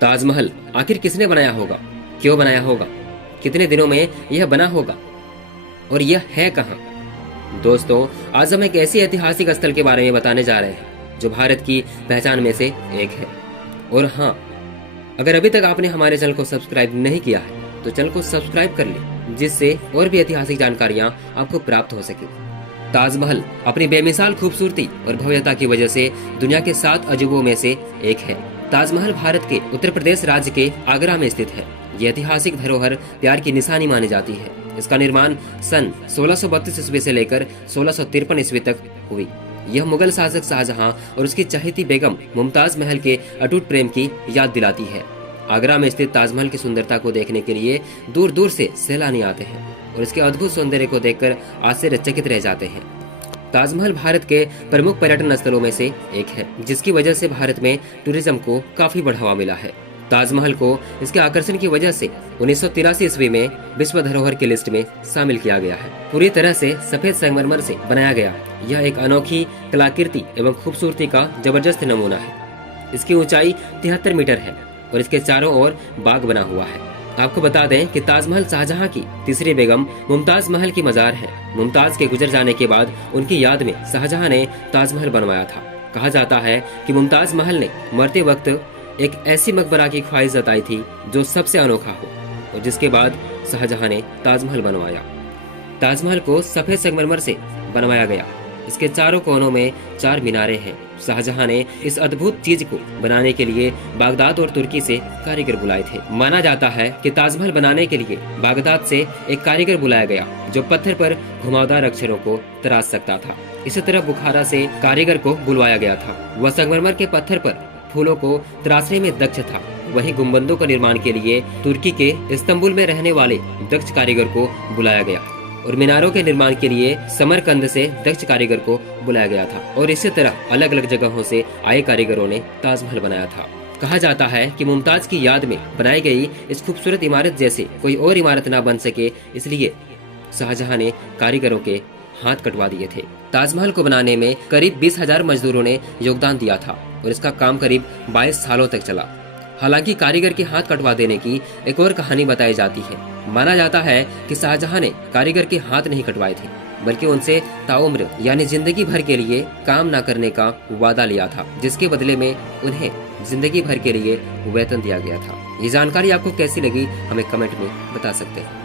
ताजमहल आखिर किसने बनाया होगा, क्यों बनाया होगा, कितने दिनों में यह बना होगा और यह है कहाँ? दोस्तों, आज हम एक ऐसी ऐतिहासिक स्थल के बारे में बताने जा रहे हैं जो भारत की पहचान में से एक है। और हाँ, अगर अभी तक आपने हमारे चैनल को सब्सक्राइब नहीं किया है तो चैनल को सब्सक्राइब कर ले, जिससे और भी ऐतिहासिक जानकारियाँ आपको प्राप्त हो सके। ताजमहल अपनी बेमिसाल खूबसूरती और भव्यता की वजह से दुनिया के 7 अजूबों में से एक है। ताजमहल भारत के उत्तर प्रदेश राज्य के आगरा में स्थित है। ये ऐतिहासिक धरोहर प्यार की निशानी मानी जाती है। इसका निर्माण सन 1632 ईस्वी से लेकर 1653 ईस्वी तक हुई। यह मुगल शासक शाहजहां और उसकी चहेती बेगम मुमताज महल के अटूट प्रेम की याद दिलाती है। आगरा में स्थित ताजमहल की सुंदरता को देखने के लिए दूर दूर से सैलानी आते हैं और इसके अद्भुत सौंदर्य को देखकर आश्चर्यचकित रह जाते हैं। ताजमहल भारत के प्रमुख पर्यटन स्थलों में से एक है, जिसकी वजह से भारत में टूरिज्म को काफी बढ़ावा मिला है। ताजमहल को इसके आकर्षण की वजह से 1983 ईस्वी में विश्व धरोहर की लिस्ट में शामिल किया गया है। पूरी तरह से सफेद संगमरमर से बनाया गया यह एक अनोखी कलाकृति एवं खूबसूरती का जबरदस्त नमूना है। इसकी ऊंचाई 73 मीटर है और इसके चारों ओर बाग बना हुआ है। आपको बता दें कि ताजमहल शाहजहां की तीसरी बेगम मुमताज महल की मजार है। मुमताज के गुजर जाने के बाद उनकी याद में शाहजहां ने ताजमहल बनवाया था। कहा जाता है कि मुमताज महल ने मरते वक्त एक ऐसी मकबरा की ख्वाहिश जताई थी जो सबसे अनोखा हो, और जिसके बाद शाहजहां ने ताजमहल बनवाया। ताजमहल को सफेद संगमरमर से बनवाया गया। इसके चारों कोनों में 4 मीनारें हैं। शाहजहां ने इस अद्भुत चीज को बनाने के लिए बागदाद और तुर्की से कारीगर बुलाए थे। माना जाता है कि ताजमहल बनाने के लिए बागदाद से एक कारीगर बुलाया गया जो पत्थर पर घुमावदार अक्षरों को तराश सकता था। इसी तरह बुखारा से कारीगर को बुलवाया गया था। वह संगमरमर के पत्थर पर फूलों को तराशने में दक्ष था। वहीं गुंबदों का निर्माण के लिए तुर्की के इस्तांबुल में रहने वाले दक्ष कारीगर को बुलाया गया और मीनारों के निर्माण के लिए समरकंद से दक्ष कारीगर को बुलाया गया था। और इसी तरह अलग अलग जगहों से आए कारीगरों ने ताजमहल बनाया था। कहा जाता है कि मुमताज की याद में बनाई गई इस खूबसूरत इमारत जैसे कोई और इमारत न बन सके, इसलिए शाहजहां ने कारीगरों के हाथ कटवा दिए थे। ताजमहल को बनाने में करीब 20,000 मजदूरों ने योगदान दिया था और इसका काम करीब 22 सालों तक चला। हालांकि कारीगर के हाथ कटवा देने की एक और कहानी बताई जाती है। माना जाता है कि शाहजहां ने कारीगर के हाथ नहीं कटवाए थे, बल्कि उनसे ताउम्र यानी जिंदगी भर के लिए काम न करने का वादा लिया था, जिसके बदले में उन्हें जिंदगी भर के लिए वेतन दिया गया था। ये जानकारी आपको कैसी लगी हमें कमेंट में बता सकते हैं।